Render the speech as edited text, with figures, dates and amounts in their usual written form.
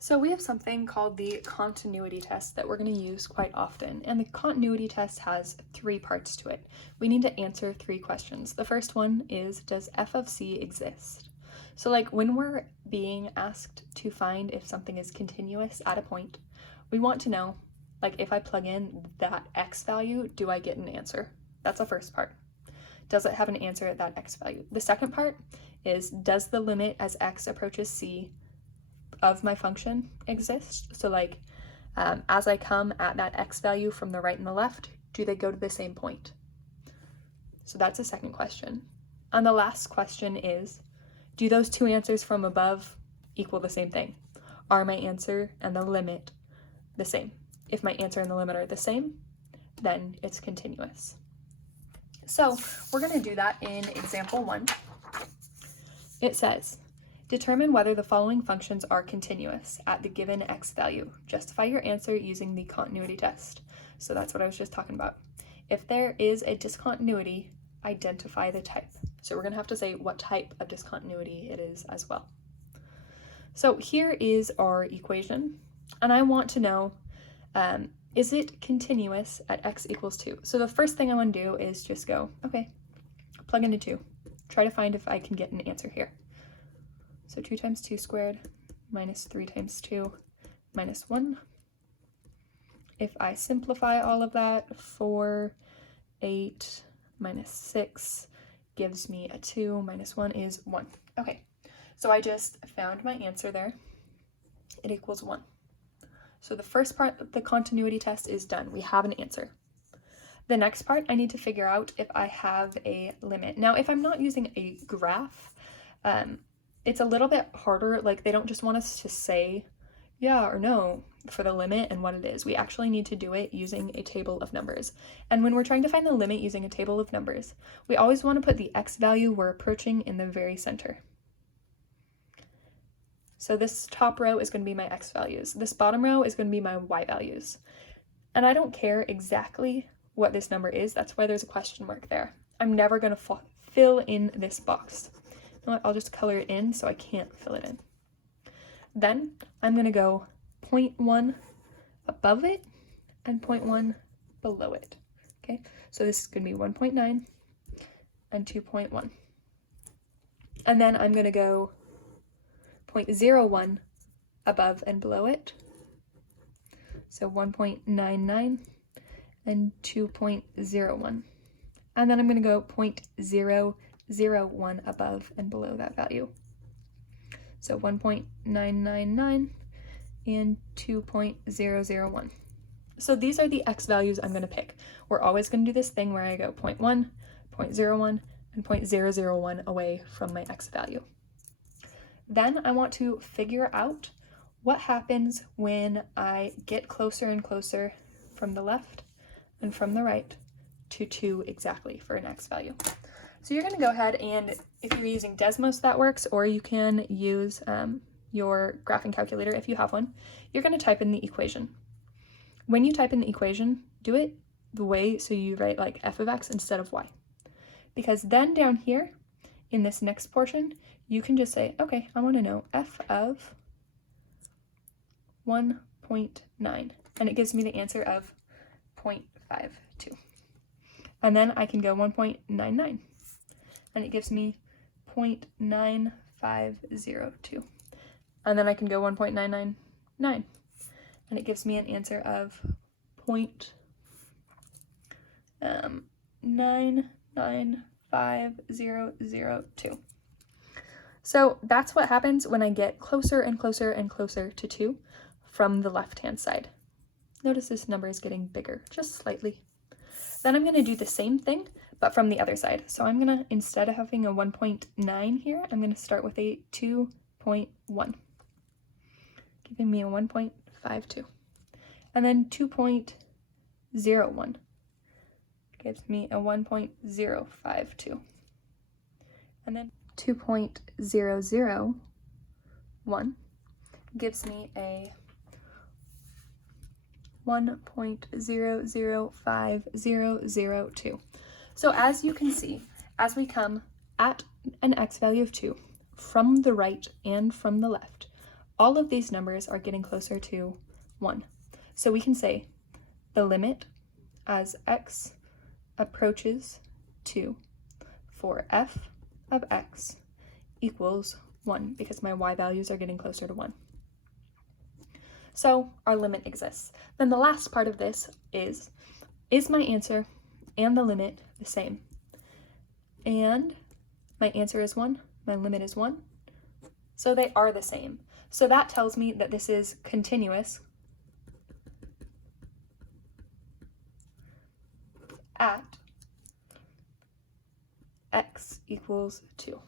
So we have something called the continuity test that we're going to use quite often, and the continuity test has 3 parts to it. We need to answer 3 questions. The first one is, does f of c exist? So like when we're being asked to find if something is continuous at a point, we want to know, like if I plug in that x value, do I get an answer? That's the first part. Does it have an answer at that x value? The second part is, does the limit as x approaches c of my function exist? So like as I come at that x value from the right and the left, do they go to the same point? So that's the second question. And the last question is, do those 2 answers from above equal the same thing? Are my answer and the limit the same? If my answer and the limit are the same, then it's continuous. So we're going to do that in example 1. It says, determine whether the following functions are continuous at the given x value. Justify your answer using the continuity test. So that's what I was just talking about. If there is a discontinuity, identify the type. So we're going to have to say what type of discontinuity it is as well. So here is our equation, and I want to know, is it continuous at x equals 2? So the first thing I want to do is just go, okay, plug into 2. Try to find if I can get an answer here. So 2 times 2 squared minus 3 times 2 minus 1. If I simplify all of that, 4, 8 minus 6 gives me a 2, minus 1 is 1. Okay, so I just found my answer there. It equals 1. So the first part of the continuity test is done. We have an answer. The next part, I need to figure out if I have a limit. Now, if I'm not using a graph, it's a little bit harder. Like they don't just want us to say yeah or no for the limit and what it is. We actually need to do it using a table of numbers. And when we're trying to find the limit using a table of numbers, we always want to put the x value we're approaching in the very center. So this top row is going to be my x values. This bottom row is going to be my y values. And I don't care exactly what this number is. That's why there's a question mark there. I'm never going to fill in this box. You know what? I'll just color it in so I can't fill it in. Then I'm going to go 0.1 above it and 0.1 below it. Okay, so this is going to be 1.9 and 2.1. And then I'm going to go 0.01 above and below it. So 1.99 and 2.01. And then I'm going to go 0.001 above and below that value. So 1.999 and 2.001. So these are the x values I'm going to pick. We're always going to do this thing where I go 0.1, 0.01, and 0.001 away from my x value. Then I want to figure out what happens when I get closer and closer from the left and from the right to 2 exactly for an x value. So you're going to go ahead and, if you're using Desmos, that works, or you can use your graphing calculator if you have one. You're going to type in the equation. When you type in the equation, do it the way so you write like f of x instead of y. Because then down here in this next portion, you can just say, okay, I want to know f of 1.9, and it gives me the answer of 0.52. And then I can go 1.99, and it gives me 0.9502. And then I can go 1.999, and it gives me an answer of 0.995002. So that's what happens when I get closer and closer and closer to 2 from the left-hand side. Notice this number is getting bigger, just slightly. Then I'm going to do the same thing, but from the other side. So I'm going to, instead of having a 1.9 here, I'm going to start with a 2.1, giving me a 1.52. And then 2.01 gives me a 1.052. And then 2.001 gives me a 1.005002. So as you can see, as we come at an x value of 2 from the right and from the left, all of these numbers are getting closer to 1. So we can say the limit as x approaches 2 for f of x equals 1, because my y values are getting closer to 1. So our limit exists. Then the last part of this is my answer and the limit the same? And my answer is 1, my limit is 1, so they are the same. So that tells me that this is continuous at x equals 2.